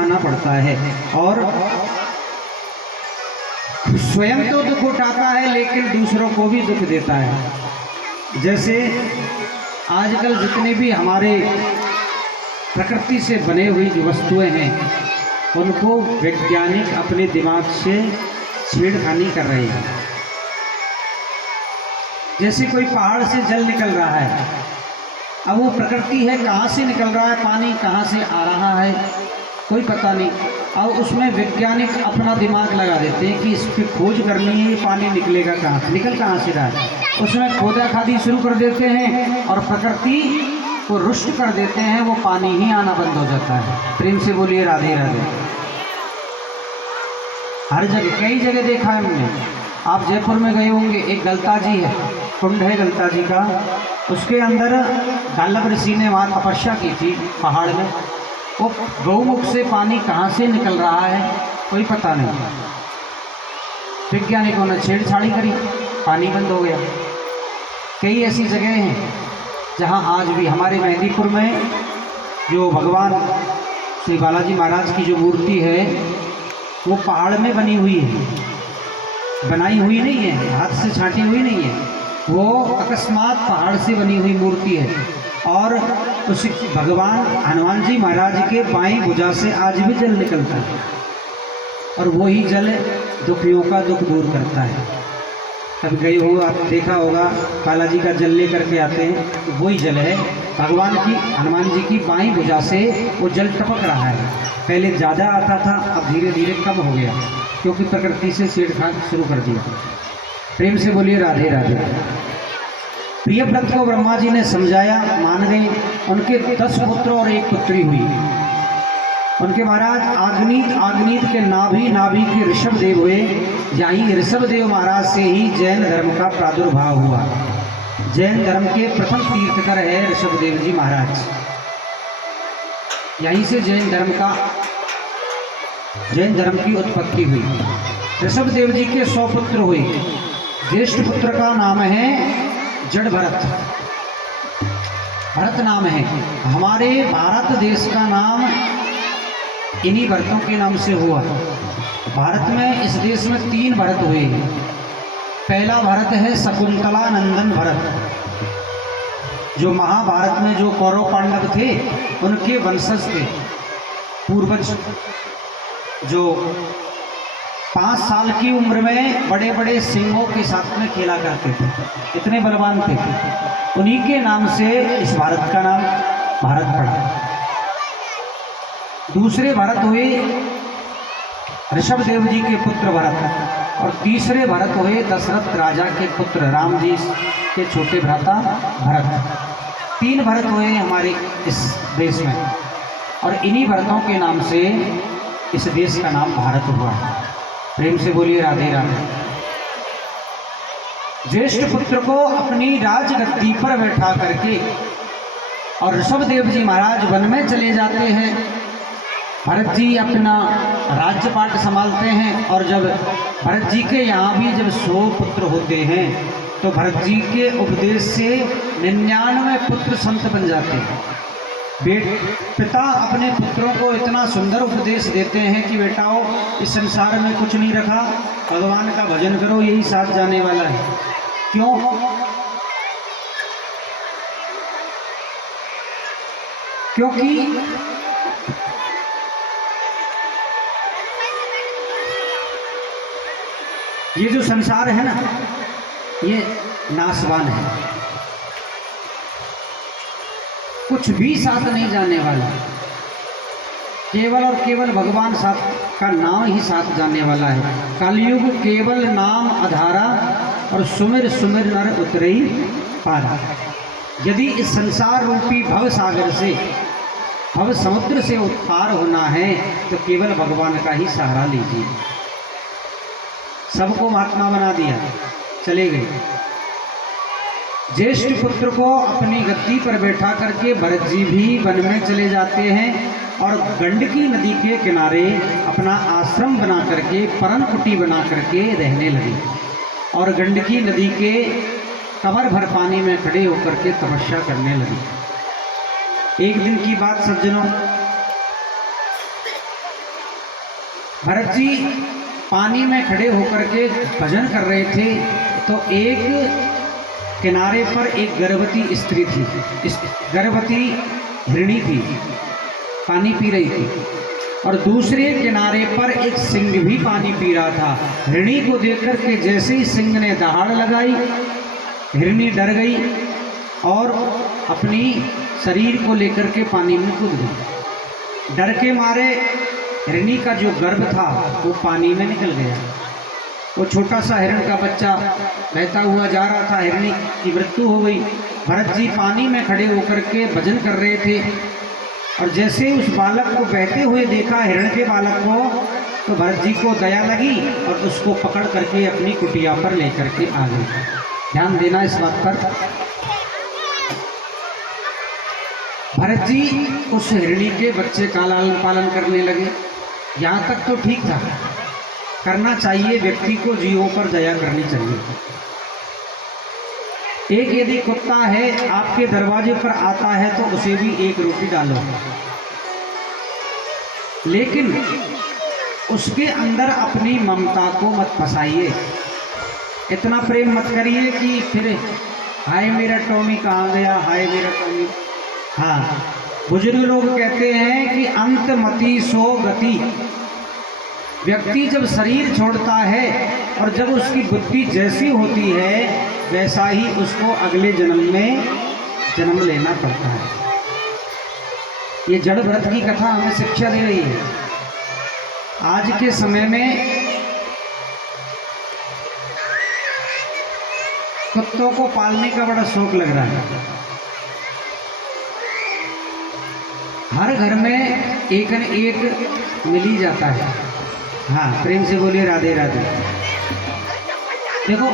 खाना पड़ता है और स्वयं तो दुख उठाता है लेकिन दूसरों को भी दुख देता है। जैसे आजकल जितने भी हमारे प्रकृति से बने हुई जो वस्तुएं हैं उनको वैज्ञानिक अपने दिमाग से छेड़खानी कर रहे हैं। जैसे कोई पहाड़ से जल निकल रहा है, अब वो प्रकृति है, कहाँ से निकल रहा है पानी, कहाँ से आ रहा है कोई पता नहीं। अब उसमें वैज्ञानिक अपना दिमाग लगा देते हैं कि इसकी खोज करनी है, पानी निकलेगा कहाँ से, निकल कहाँ से रहा है, उसमें खोदा खादी शुरू कर देते हैं और प्रकृति को रुष्ट कर देते हैं, वो पानी ही आना बंद हो जाता है। प्रेम से बोलिए राधे राधे। हर जगह, कई जगह देखा है हमने। आप जयपुर में गए होंगे, एक गलता जी है, कुंड है गलता जी का, उसके अंदर गालव ऋषि ने वहाँ तपस्या की थी पहाड़ में। वो गौमुख से पानी कहाँ से निकल रहा है कोई पता नहीं। वैज्ञानिकों ने छेड़छाड़ी करी, पानी बंद हो गया। कई ऐसी जगह हैं जहाँ आज भी हमारे मेहंदीपुर में जो भगवान श्री बालाजी महाराज की जो मूर्ति है वो पहाड़ में बनी हुई है, बनाई हुई नहीं है, हाथ से छांटी हुई नहीं है, वो अकस्मात पहाड़ से बनी हुई मूर्ति है। और उस भगवान हनुमान जी महाराज के बाईं भुजा से आज भी जल निकलता है और वही जल दुखियों का दुख दूर करता है। कभी गए हो आप, देखा होगा बालाजी का जल लेकर के आते हैं, तो वही जल है भगवान की, हनुमान जी की बाईं भुजा से वो जल टपक रहा है। पहले ज़्यादा आता था, अब धीरे धीरे कम हो गया क्योंकि प्रकृति से छेड़छाड़ शुरू कर दिया। प्रेम से बोलिए राधे राधे। प्रियव्रत को ब्रह्मा जी ने समझाया, मान गए। उनके 10 पुत्र और 1 पुत्री हुई। उनके महाराज आग्नीत के नाभि के ऋषभ देव हुए। यही ऋषभ देव महाराज से ही जैन धर्म का प्रादुर्भाव हुआ। जैन धर्म के प्रथम तीर्थकर है ऋषभ देव जी महाराज। यहीं से जैन धर्म की उत्पत्ति हुई। ऋषभ देव जी के 100 पुत्र हुए। ज्येष्ठ पुत्र का नाम है जड़ भरत, भरत नाम है। हमारे भारत देश का नाम इन्हीं भरतों के नाम से हुआ। भारत में, इस देश में 3 भरत हुए। पहला भरत है शकुंतला नंदन भरत, जो महाभारत में जो कौरव पांडव थे उनके वंशज थे, पूर्वज, जो 5 साल की उम्र में बड़े बड़े सिंहों के साथ में खेला करते थे, इतने बलवान थे। उन्हीं के नाम से इस भारत का नाम भारत पड़ा। दूसरे भरत हुए ऋषभ देव जी के पुत्र भरत, और तीसरे भरत हुए दशरथ राजा के पुत्र राम जी के छोटे भ्राता भरत। 3 भरत हुए हमारे इस देश में, और इन्हीं भरतों के नाम से इस देश का नाम भारत हुआ है। प्रेम से बोलिए राधे राधे। ज्येष्ठ पुत्र को अपनी राजगद्दी पर बैठा करके और ऋषभ देव जी महाराज वन में चले जाते हैं। भरत जी अपना राज्यपाट संभालते हैं, और जब भरत जी के यहाँ भी जब 100 पुत्र होते हैं तो भरत जी के उपदेश से 99 पुत्र संत बन जाते हैं। पिता अपने पुत्रों को इतना सुंदर उपदेश देते हैं कि बेटाओ, इस संसार में कुछ नहीं रखा, भगवान का भजन करो, यही साथ जाने वाला है। क्यों? क्योंकि ये जो संसार है ना, ये नाशवान है, कुछ भी साथ नहीं जाने वाला। केवल और केवल भगवान साथ का नाम ही साथ जाने वाला है। कलयुग केवल नाम आधारा, और सुमिर सुमिर नर उतरे पारा। यदि इस संसार रूपी भव सागर से, भव समुद्र से उत्पार होना है तो केवल भगवान का ही सहारा लीजिए। सबको महात्मा बना दिया, चले गए। ज्येष्ठ पुत्र को अपनी गद्दी पर बैठा करके भरत जी भी वन में चले जाते हैं, और गंडकी नदी के किनारे अपना आश्रम बना करके, परम कुटी बना करके रहने लगे, और गंडकी नदी के कमर भर पानी में खड़े होकर के तपस्या करने लगे। एक दिन की बात सज्जनों, भरत जी पानी में खड़े होकर के भजन कर रहे थे, तो एक किनारे पर एक गर्भवती स्त्री थी, इस गर्भवती हिरणी थी, पानी पी रही थी, और दूसरे किनारे पर एक सिंह भी पानी पी रहा था। हिरणी को देखकर के जैसे ही सिंह ने दहाड़ लगाई, हिरणी डर गई और अपनी शरीर को लेकर के पानी में कूद गई। डर के मारे हिरणी का जो गर्भ था वो पानी में निकल गया। वो छोटा सा हिरण का बच्चा बहता हुआ जा रहा था, हिरणी की मृत्यु हो गई। भरत जी पानी में खड़े होकर के भजन कर रहे थे, और जैसे ही उस बालक को बहते हुए देखा, हिरण के बालक को, तो भरत जी को दया लगी और उसको पकड़ करके अपनी कुटिया पर लेकर के आ गए। ध्यान देना इस बात पर। भरत जी उस हिरणी के बच्चे का लालन पालन करने लगे। यहाँ तक तो ठीक था, करना चाहिए, व्यक्ति को जीवों पर दया करनी चाहिए। एक यदि कुत्ता है आपके दरवाजे पर आता है तो उसे भी एक रोटी डालो, लेकिन उसके अंदर अपनी ममता को मत फंसाइए। इतना प्रेम मत करिए कि फिर हाय मेरा टॉमी कहाँ गया, हाय मेरा टॉमी। हाँ, बुजुर्ग लोग कहते हैं कि अंत मति सो गति। व्यक्ति जब शरीर छोड़ता है और जब उसकी बुद्धि जैसी होती है वैसा ही उसको अगले जन्म में जन्म लेना पड़ता है। ये जड़ भरत की कथा हमें शिक्षा दे रही है। आज के समय में कुत्तों को पालने का बड़ा शौक लग रहा है। हर घर में एक न एक मिल ही जाता है। हाँ, प्रेम से बोलिए राधे राधे। देखो